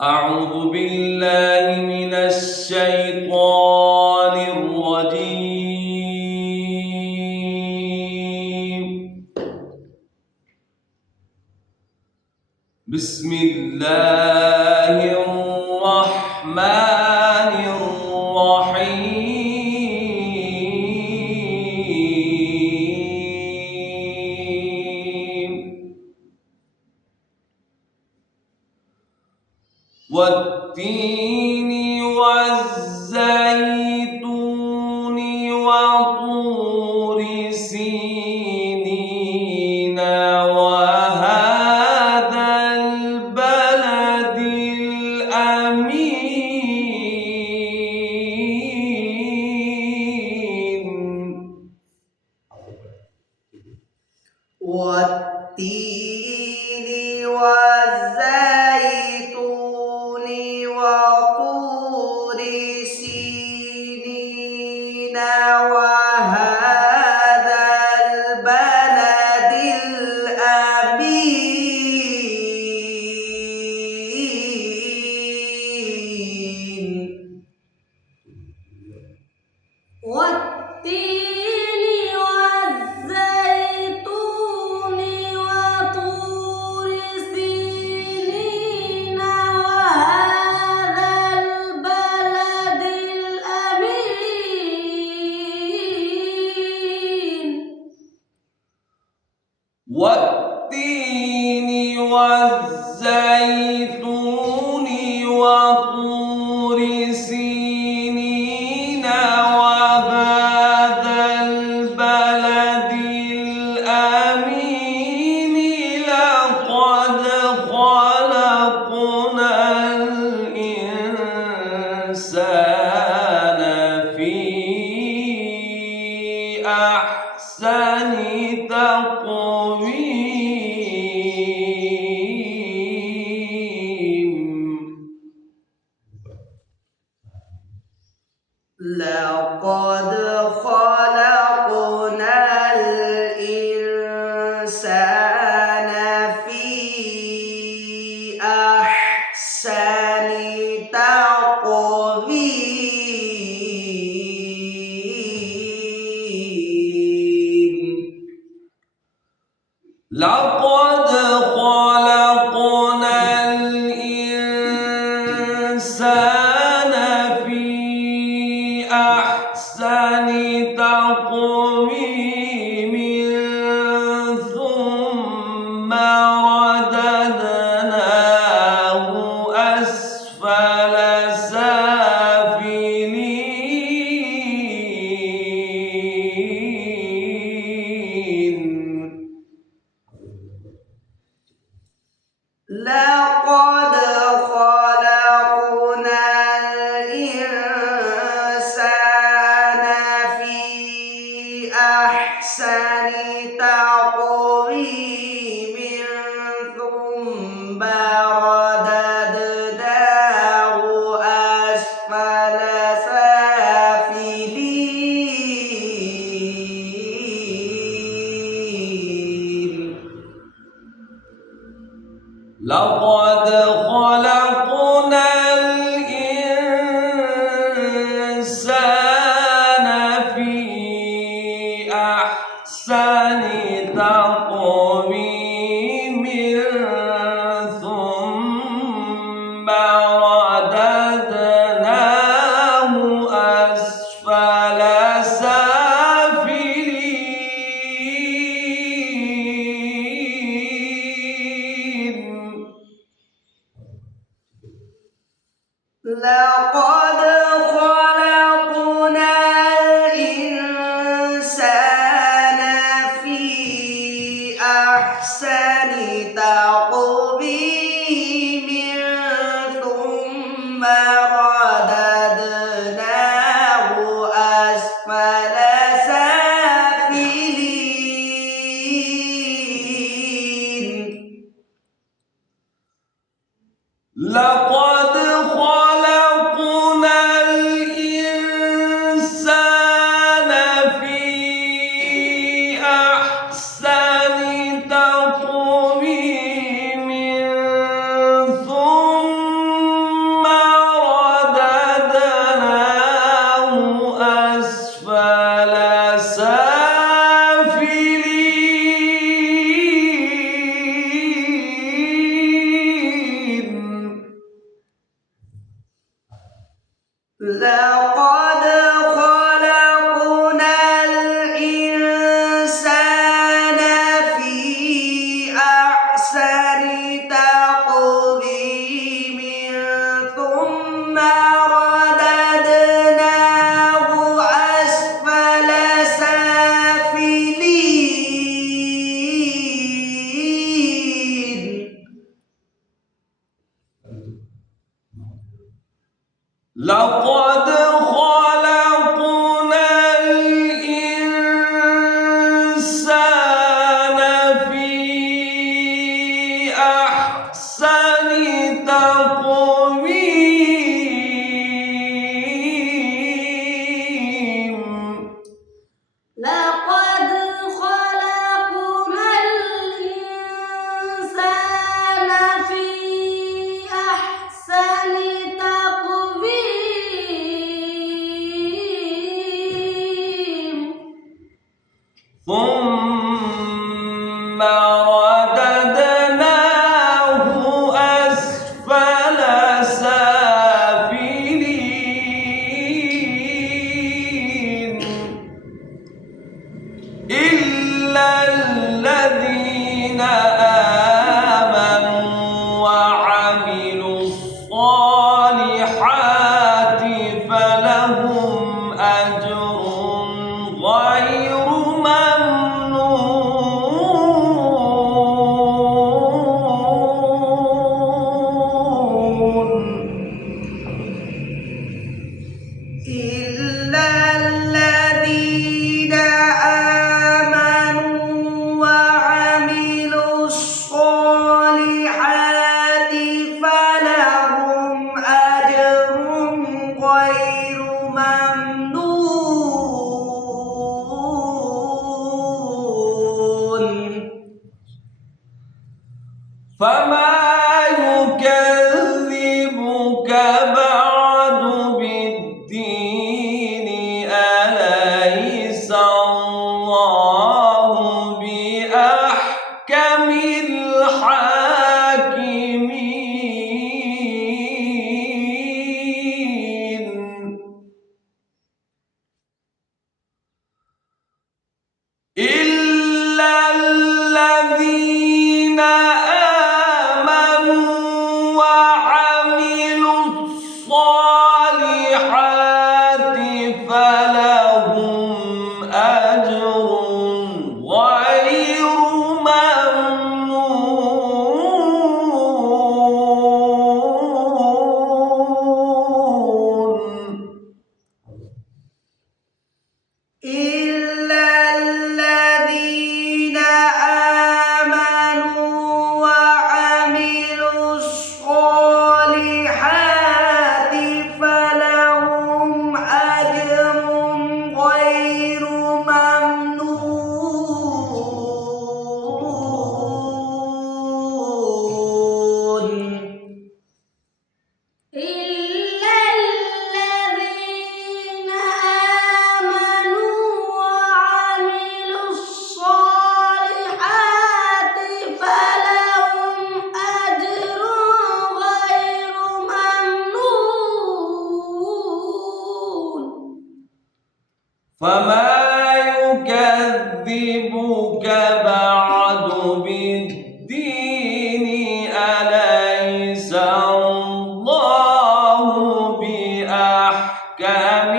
أعوذ بالله من الشيطان الرجيم. بسم الله الرحمن الرحيم. والتين والزيتون وطور سينين وهذا البلد الأمين. والتين والزيتون وطور سينين وهذا البلد الأمين. والتين والزيتون وطور سينين وهذا البلد الأمين. والتين والزيتون وطور سينين وهذا البلد الأمين. لقد خلقنا الإنسان في أحسن تقويم. لقد خلقنا الإنسان في أحسن تقويم. لقد خلقنا الإنسان في أحسن تقويم ثم رددناه أسفل سافلين. لقد خلقنا الإنسان في أحسن تقويم ثم رددناه أسفل سافلين. لقد خلقنا الإنسان في أحسن تقويم ثم رددناه أسفل سافلين. لقد خلقنا الإنسان في أحسن تقويم ثم رددناه أسفل سافلين. لقد خلقنا الإنسان في أحسن تقويم ثم لقد خلقنا الإنسان في أحسن تقويم ثم رددناه أسفل سافلين لقد خلقنا الإنسان في أحسن تقويم لقد خلقنا الإنسان في أحسن تقويم ثم رددناه أسفل سافلين إلا الذين آمنوا وعملوا الصالحات فلهم أجر غير ممنون إلا الذين آمنوا وعملوا الصالحات فلهم أجر غير ممنون فما يكذبك بعد بالدين أليس الله بأحكم الحاكمين إلا الذين آمنوا وعملوا الصالحات فلهم أجر غير ممنون إلا الذين آمنوا وعملوا الصالحات فلهم أجر غير ممنون إلا الذين آمنوا وعملوا الصالحات فلهم أجر غير ممنون فما يكذبك بعد بالدين أليس الله بأحكم